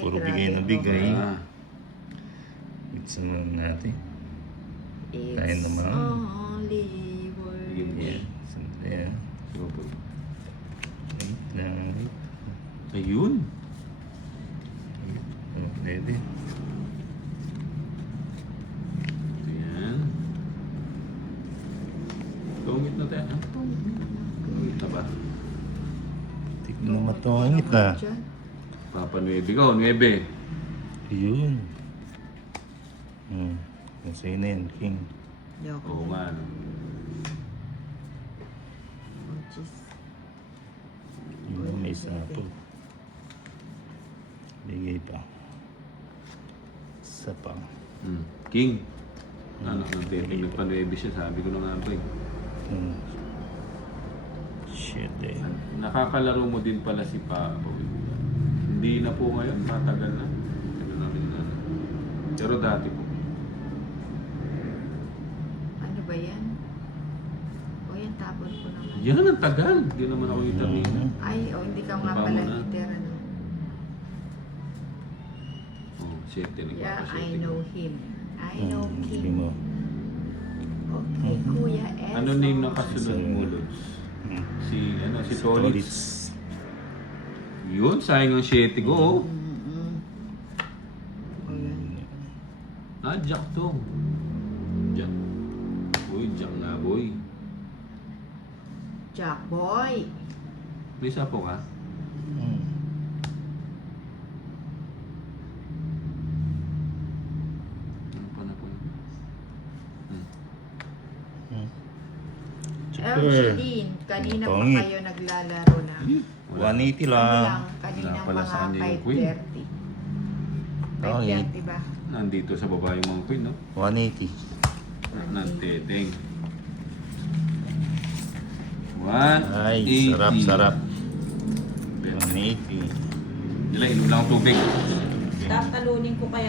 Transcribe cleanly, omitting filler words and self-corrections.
Puro bigay na bigay. Ah. Buksan na natin. Tayo It's naman. only words. Yan. Sandali ah. Opo. Wait lang. Ayun. Oh, ready. Ayan. Tungit na tayo. Tungit na ba? Tignan mo matungit ah. Diyan. Papa 9 ko, 9. Yun. Yung sa'yo na yan, King. Ayoko Oo na. nga, no? Oh, jeez. Yung may sapo. Bigay pa. Isa pa. King. Ano, nagtitingnan pa 9 siya. Sabi ko na nga ba eh. Shit eh. Nakakalaro mo din pala si Papa. Hindi na po ngayon, matagal na. Ito namin na. Pero dati po. Ano ba yan? O yan, tapon ko naman. Yan, ang tagal. Hindi naman ako itamina. Ay, oh, hindi ka nga Baba pala mo na. hitter, ano? Oh, 7 Yeah, nagpapa-7. I know him. I know Sabi him. mo. Okay, Kuya S. Ano name ng kasunod mo, Lods? Si Tolitz. Tolitz. Yun, sayang ang 7 ko. Oh. O yan. Ah, Jack to. Jack. Uy, Jack nga, boy. Jack Boy. May sapo ka? Ano pa na po? Evelyn, kanina pa Pangit. kayo naglalaro na. 180 Ano lang. lang, kanina Wala pala sa mga kanya yung queen. 5:30. Pangit. 5:30 ba? Nandito sa baba yung mga queen, no? 180. Nanteteng. Ay, 180. sarap, sarap. Bet. 180. Nila, inom lang ang tubig. Tatalunin ko kaya